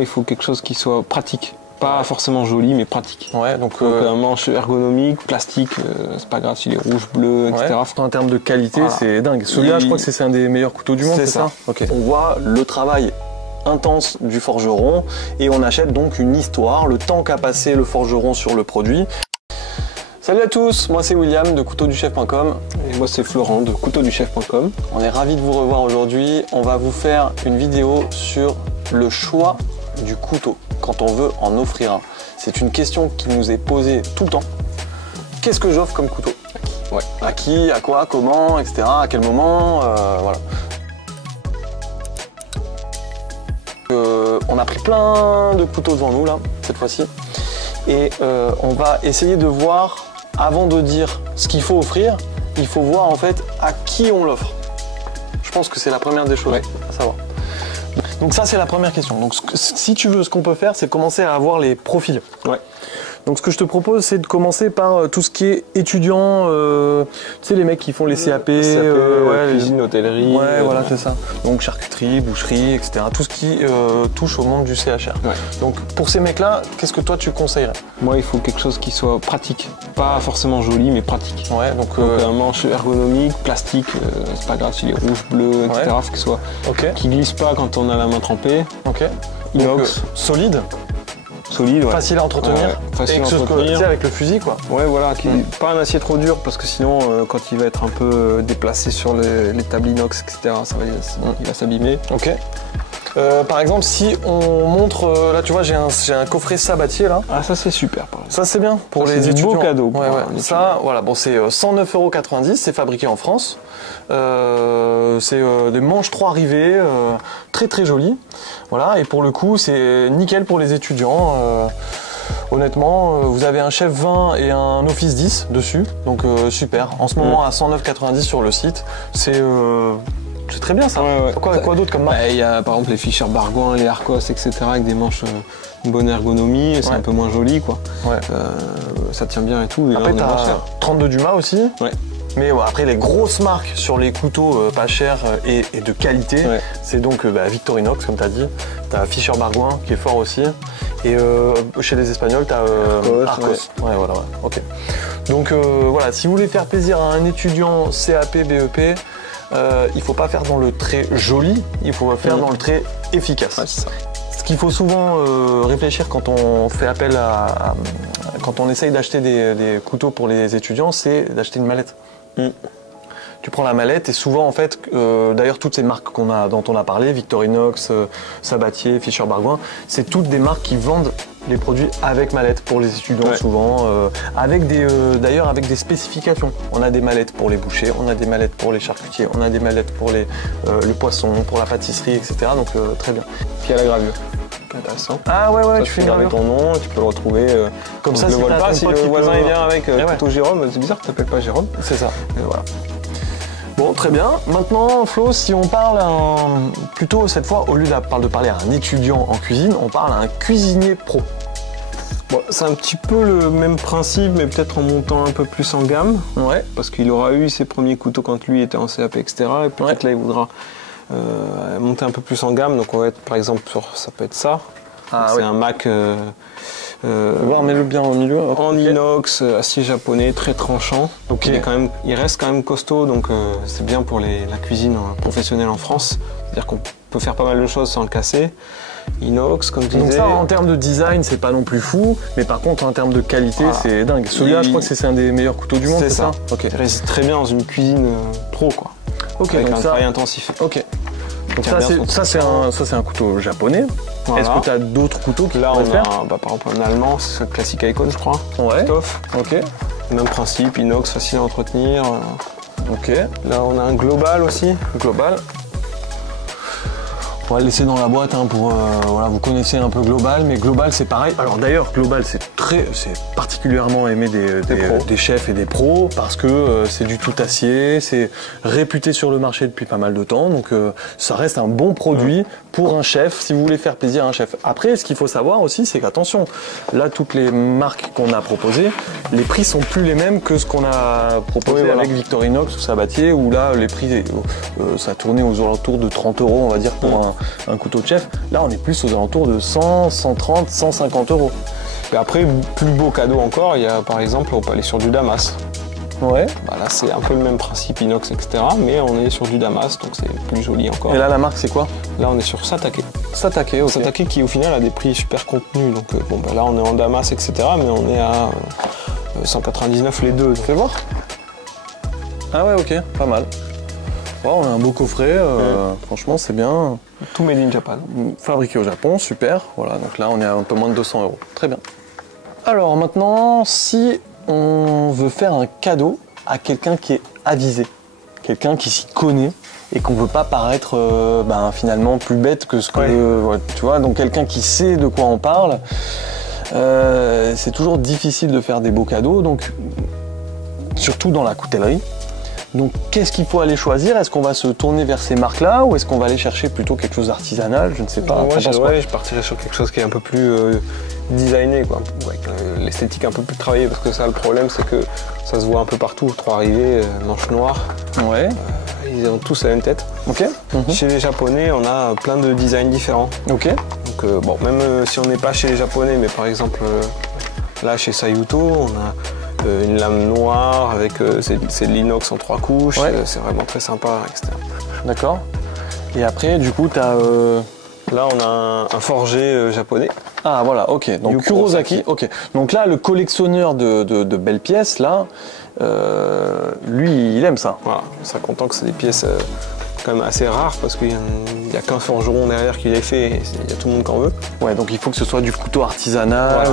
Il faut quelque chose qui soit pratique, pas forcément joli, mais pratique. Ouais, donc un manche ergonomique, plastique, c'est pas grave s'il est rouge, bleu, etc. Ouais. En termes de qualité, voilà. C'est dingue. Celui-là, je crois que c'est un des meilleurs couteaux du monde, c'est ça, okay. On voit le travail intense du forgeron et on achète donc une histoire, le temps qu'a passé le forgeron sur le produit. Salut à tous, moi c'est William de couteauduchef.com. Et moi c'est Florent de couteauduchef.com. On est ravis de vous revoir aujourd'hui. On va vous faire une vidéo sur le choix du couteau quand on veut en offrir un. C'est une question qui nous est posée tout le temps. Qu'est-ce que j'offre comme couteau? Ouais. À qui, à quoi, comment, etc. À quel moment, voilà. On a pris plein de couteaux devant nous là, cette fois-ci. Et on va essayer de voir, avant de dire ce qu'il faut offrir, il faut voir en fait à qui on l'offre. Je pense que c'est la première des choses à savoir. Donc ça c'est la première question. Donc si tu veux, ce qu'on peut faire, c'est commencer à avoir les profils. Ouais. Donc ce que je te propose, c'est de commencer par tout ce qui est étudiant, tu sais les mecs qui font les CAP, cuisine, hôtellerie. Ouais, voilà, c'est ça. Donc charcuterie, boucherie, etc. Tout ce qui touche au monde du CHR. Ouais. Donc pour ces mecs-là, qu'est-ce que toi tu conseillerais? Moi, il faut quelque chose qui soit pratique, pas forcément joli, mais pratique. Ouais, donc un manche ergonomique, plastique, c'est pas grave s'il est rouge, bleu, etc. Faut qu'il soit, qui glisse pas quand on a la main trempée. Ok. Inox, solide. Solide, ouais. Facile à entretenir, facile à entretenir. Avec le fusil quoi. Ouais voilà, pas un acier trop dur parce que sinon quand il va être un peu déplacé sur les tables inox, etc., il va s'abîmer. Ok. Par exemple, si on montre, là tu vois, j'ai un coffret Sabatier là. Ah ça c'est super. Par exemple. Ça c'est bien pour les étudiants. C'est beau cadeau. Ça, voilà, bon c'est 109,90 €, c'est fabriqué en France. C'est des manches 3 rivets, très très jolies. Voilà, et pour le coup c'est nickel pour les étudiants. Honnêtement, vous avez un chef 20 et un office 10 dessus, donc super. En ce moment à 109,90 € sur le site, c'est très bien ça. Quoi d'autre comme marque? Il y a par exemple les Fischer Bargouin, les Arcos, etc. avec des manches une bonne ergonomie, c'est un peu moins joli quoi. Ça tient bien et tout. Et après t'as 32 Dumas aussi. Ouais. Mais après les grosses marques sur les couteaux pas chers et de qualité, c'est donc Victorinox comme tu as dit, tu as Fischer Bargouin qui est fort aussi, et chez les Espagnols tu as Arcos. Ouais, voilà, ok. Donc voilà, si vous voulez faire plaisir à un étudiant CAP, BEP, il faut pas faire dans le trait joli, il faut faire dans le trait efficace. Ouais, c'est ça. Ce qu'il faut souvent réfléchir quand on fait appel quand on essaye d'acheter des couteaux pour les étudiants, c'est d'acheter une mallette. Tu prends la mallette et souvent en fait, d'ailleurs toutes ces marques dont on a parlé, Victorinox, Sabatier, Fischer Bargouin, c'est toutes des marques qui vendent les produits avec mallette pour les étudiants souvent, avec des spécifications. On a des mallettes pour les bouchers, on a des mallettes pour les charcutiers, on a des mallettes pour le poisson, pour la pâtisserie, etc. Donc très bien. Puis il y a la gravure. Intéressant. Ah ouais, ça, tu fais graver ton nom, tu peux le retrouver comme ça. Si le pas, si le voisin il vient avec couteau Jérôme, c'est bizarre que tu t'appelles pas Jérôme. C'est ça. Voilà. Bon, très bien. Maintenant, Flo, si on parle plutôt cette fois, au lieu de parler à un étudiant en cuisine, on parle à un cuisinier pro. Bon, c'est un petit peu le même principe, mais peut-être en montant un peu plus en gamme. Ouais. Parce qu'il aura eu ses premiers couteaux quand lui était en CAP, etc. Et peut-être là, il voudra monter un peu plus en gamme. Donc on va être par exemple ça peut être ça. C'est un Mac mets-le bien au milieu. En inox, acier japonais, très tranchant. Donc il reste quand même costaud, donc c'est bien pour la cuisine professionnelle en France. C'est-à-dire qu'on peut faire pas mal de choses sans le casser. Inox, comme tu disais. Donc ça, en termes de design, c'est pas non plus fou, mais par contre en termes de qualité, c'est dingue. Celui-là, je crois que c'est un des meilleurs couteaux du monde. C'est ça. Ok. Il résiste très bien dans une cuisine pro, quoi. Ok. Avec donc un travail intensif. Ok. Donc ça c'est un couteau japonais. Voilà. Est-ce que tu as d'autres couteaux qui là on a par exemple un allemand, c'est classique Icon je crois. Ouais. Stoff. Ok. Même principe, inox, facile à entretenir. Ok. Là on a un global aussi. Global. On va le laisser dans la boîte pour vous connaissez un peu Global, mais Global c'est pareil. Alors d'ailleurs Global c'est particulièrement aimé des chefs et des pros parce que c'est du tout acier, c'est réputé sur le marché depuis pas mal de temps, donc ça reste un bon produit pour un chef si vous voulez faire plaisir à un chef. Après ce qu'il faut savoir aussi c'est qu'attention, là toutes les marques qu'on a proposées, les prix sont plus les mêmes que ce qu'on a proposé avec Victorinox ou Sabatier où là les prix ça tournait aux alentours de 30 € on va dire pour un couteau de chef. Là, on est plus aux alentours de 100, 130, 150 euros. Et après, plus beau cadeau encore, il y a par exemple, on peut aller sur du damas. Ouais. Bah là, c'est un peu le même principe, inox, etc. Mais on est sur du damas, donc c'est plus joli encore. Et là, la marque, c'est quoi? Là, on est sur Satake. Satake, ok. Satake qui, au final, a des prix super contenus. Donc, bon, bah, là, on est en damas, etc. Mais on est à 199 les deux. Fais voir. Ah ouais, ok, pas mal. Bon, on a un beau coffret, franchement, c'est bien. Tout made in Japan. Fabriqué au Japon, super. Voilà, donc là, on est à un peu moins de 200 euros. Très bien. Alors maintenant, si on veut faire un cadeau à quelqu'un qui est avisé, quelqu'un qui s'y connaît et qu'on veut pas paraître finalement plus bête que ce que tu vois, donc quelqu'un qui sait de quoi on parle, c'est toujours difficile de faire des beaux cadeaux, donc surtout dans la coutellerie. Donc qu'est-ce qu'il faut aller choisir? Est-ce qu'on va se tourner vers ces marques-là ou est-ce qu'on va aller chercher plutôt quelque chose d'artisanal? Je ne sais pas. Moi, je partirais sur quelque chose qui est un peu plus designé, quoi, avec l'esthétique un peu plus travaillée, parce que ça, le problème, c'est que ça se voit un peu partout. 3 rivets, manches noires. Ouais. Ils ont tous la même tête. Ok. Chez les Japonais, on a plein de designs différents. Ok. Donc bon, même si on n'est pas chez les Japonais, mais par exemple là chez Sayuto, on a une lame noire avec c'est de l'inox en 3 couches, c'est vraiment très sympa, etc. D'accord. Et après, du coup, tu as... Là, on a un forgé japonais. Ah, voilà, ok. Donc, Kurosaki, ok. Donc là, le collectionneur de belles pièces, là, lui, il aime ça. Voilà, on sera content que c'est des pièces quand même assez rares, parce qu'il n'y a qu'un forgeron derrière qui l'a fait, et il y a tout le monde qui en veut. Ouais, donc il faut que ce soit du couteau artisanal,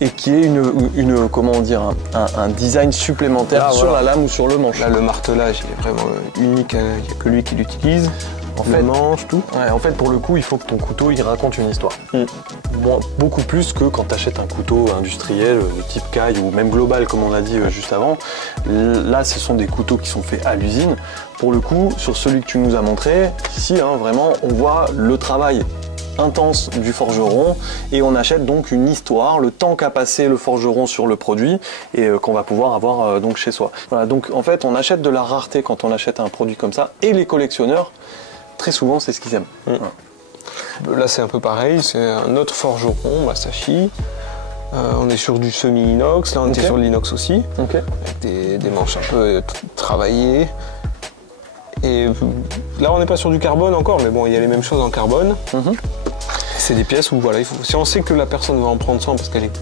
et qu'il y ait comment dire, un design supplémentaire là, sur la lame ou sur le manche. Là, le martelage, il est vraiment unique, il n'y a que lui qui l'utilise. En fait, manche, tout. Ouais, en fait, pour le coup, il faut que ton couteau il raconte une histoire. Beaucoup plus que quand tu achètes un couteau industriel de type Kai ou même global, comme on l'a dit juste avant. Là, ce sont des couteaux qui sont faits à l'usine. Pour le coup, sur celui que tu nous as montré, ici, vraiment, on voit le travail intense du forgeron et on achète donc une histoire, le temps qu'a passé le forgeron sur le produit et qu'on va pouvoir avoir donc chez soi. Voilà, donc en fait, on achète de la rareté quand on achète un produit comme ça et les collectionneurs, très souvent, c'est ce qu'ils aiment. Là, c'est un peu pareil, c'est un autre forgeron, Masashi. On est sur du semi-inox, là on était sur l'inox aussi, avec des manches un peu travaillées. Et là, on n'est pas sur du carbone encore, mais bon, il y a les mêmes choses en carbone. C'est des pièces où, voilà, si on sait que la personne va en prendre soin parce qu'elle est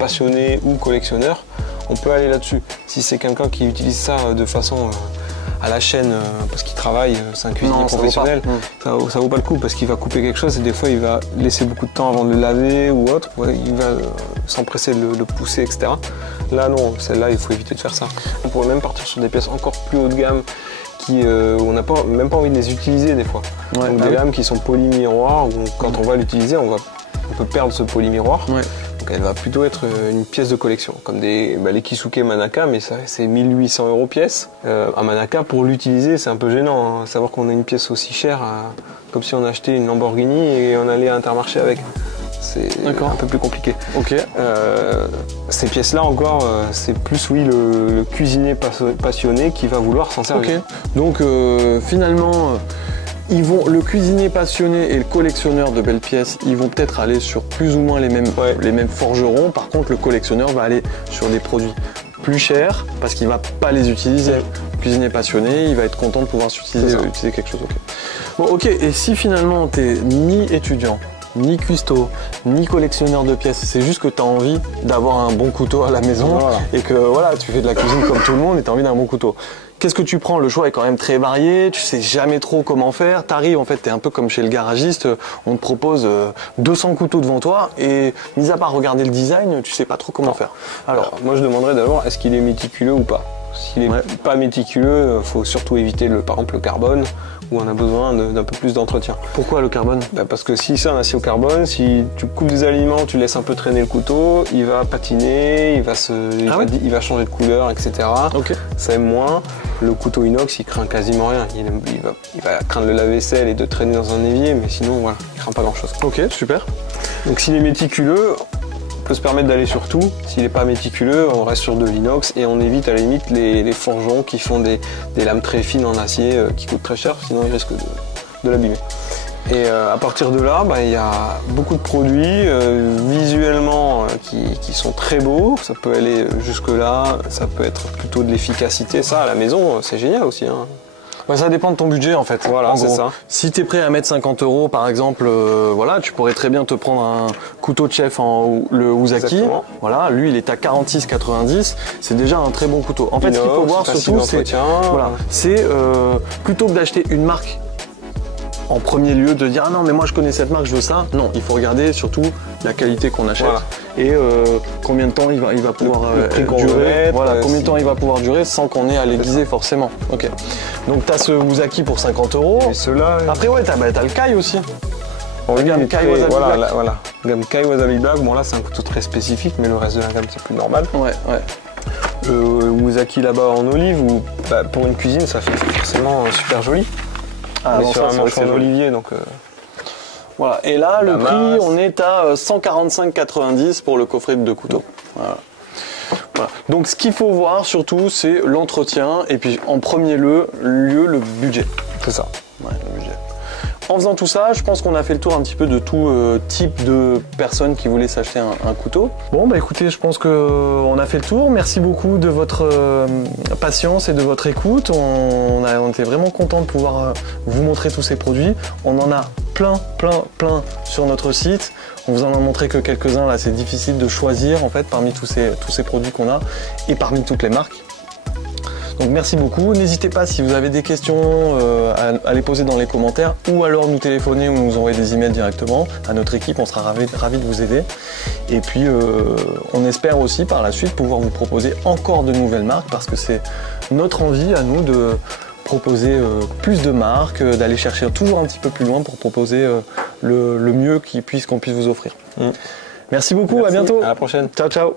passionnée ou collectionneur, on peut aller là-dessus. Si c'est quelqu'un qui utilise ça de façon à la chaîne parce qu'il travaille, c'est un cuisinier professionnel, ça vaut pas le coup parce qu'il va couper quelque chose et des fois il va laisser beaucoup de temps avant de le laver ou autre, il va s'empresser de le pousser, etc. Là non, celle-là il faut éviter de faire ça. On pourrait même partir sur des pièces encore plus haut de gamme où on n'a même pas envie de les utiliser des fois. Donc des lames qui sont polymiroirs, où quand on va l'utiliser, on peut perdre ce polymiroir. Donc elle va plutôt être une pièce de collection, comme les Kisuke Manaka, mais ça c'est 1800 € pièce. Un Manaka, pour l'utiliser, c'est un peu gênant, hein, savoir qu'on a une pièce aussi chère, comme si on achetait une Lamborghini et on allait à Intermarché avec. C'est un peu plus compliqué. Ces pièces-là encore, c'est plus le cuisinier passionné qui va vouloir s'en servir. Donc finalement, le cuisinier passionné et le collectionneur de belles pièces, ils vont peut-être aller sur plus ou moins les mêmes forgerons. Par contre, le collectionneur va aller sur des produits plus chers parce qu'il ne va pas les utiliser. Le cuisinier passionné, il va être content de pouvoir utiliser quelque chose. Bon, et si finalement tu n'es ni étudiant, ni cuistot, ni collectionneur de pièces, c'est juste que tu as envie d'avoir un bon couteau à la maison et que tu fais de la cuisine comme tout le monde et tu as envie d'un bon couteau. Qu'est-ce que tu prends? Le choix est quand même très varié, tu sais jamais trop comment faire. T'arrives, en fait, t'es un peu comme chez le garagiste, on te propose 200 couteaux devant toi et mis à part regarder le design, tu sais pas trop comment faire. Alors, moi je demanderais d'abord, est-ce qu'il est méticuleux ou pas? S'il n'est pas méticuleux, il faut surtout éviter par exemple le carbone, où on a besoin d'un peu plus d'entretien. Pourquoi le carbone? Parce que si c'est un acier au carbone, si tu coupes des aliments, tu laisses un peu traîner le couteau, il va patiner, il va changer de couleur, etc. Ça aime moins. Le couteau inox, il craint quasiment rien. Il va craindre le lave-vaisselle et de traîner dans un évier, mais sinon, voilà, il craint pas grand-chose. Ok, super. Donc s'il est méticuleux, on peut se permettre d'aller sur tout. S'il n'est pas méticuleux, on reste sur de l'inox et on évite à la limite les forgerons qui font des lames très fines en acier qui coûtent très cher, sinon ils risquent de l'abîmer. Et à partir de là, il y a beaucoup de produits visuellement qui sont très beaux. Ça peut aller jusque là, ça peut être plutôt de l'efficacité. Ça, à la maison, c'est génial aussi. Hein. Ouais, ça dépend de ton budget en fait. Voilà, c'est ça. Si tu es prêt à mettre 50 € par exemple, voilà, tu pourrais très bien te prendre un couteau de chef le Uzaki. Exactement. Voilà, lui il est à 46,90. C'est déjà un très bon couteau. En fait, ce qu'il faut voir surtout, c'est plutôt que d'acheter une marque en premier lieu, de dire ah non mais moi je connais cette marque, je veux ça. Non, il faut regarder surtout la qualité qu'on achète et combien de temps il va pouvoir durer. Voilà, combien de temps il va pouvoir durer sans qu'on ait à l'aiguiser forcément. Ok. Donc t'as ce Uzaki pour 50 €. Et ceux-là. Après ouais, t'as le Kai aussi. La gamme Kai Wasabi Black. Voilà. Gamme Kai Wasabi Black. Bon là c'est un couteau très spécifique, mais le reste de la gamme c'est plus normal. Ouais. Le Uzaki là-bas en olive, ou pour une cuisine ça fait forcément super joli. Ah, on est sur un manchon d'olivier, donc. Voilà. Et là, le prix, on est à 145,90 pour le coffret de 2 couteaux. Voilà. Donc, ce qu'il faut voir surtout, c'est l'entretien et puis en premier lieu, le budget. C'est ça. Ouais, le budget. En faisant tout ça, je pense qu'on a fait le tour un petit peu de tout type de personnes qui voulaient s'acheter un couteau. Bon, bah écoutez, je pense qu'on a fait le tour. Merci beaucoup de votre patience et de votre écoute. On était vraiment content de pouvoir vous montrer tous ces produits. On en a plein sur notre site. On vous en a montré que quelques-uns. Là, c'est difficile de choisir en fait parmi tous ces produits qu'on a et parmi toutes les marques. Donc merci beaucoup, n'hésitez pas si vous avez des questions à les poser dans les commentaires ou alors nous téléphoner ou nous envoyer des emails directement à notre équipe, on sera ravis de vous aider. Et puis on espère aussi par la suite pouvoir vous proposer encore de nouvelles marques parce que c'est notre envie à nous de proposer plus de marques, d'aller chercher toujours un petit peu plus loin pour proposer le mieux qu'on puisse vous offrir. Merci beaucoup, merci, à bientôt. À la prochaine. Ciao, ciao.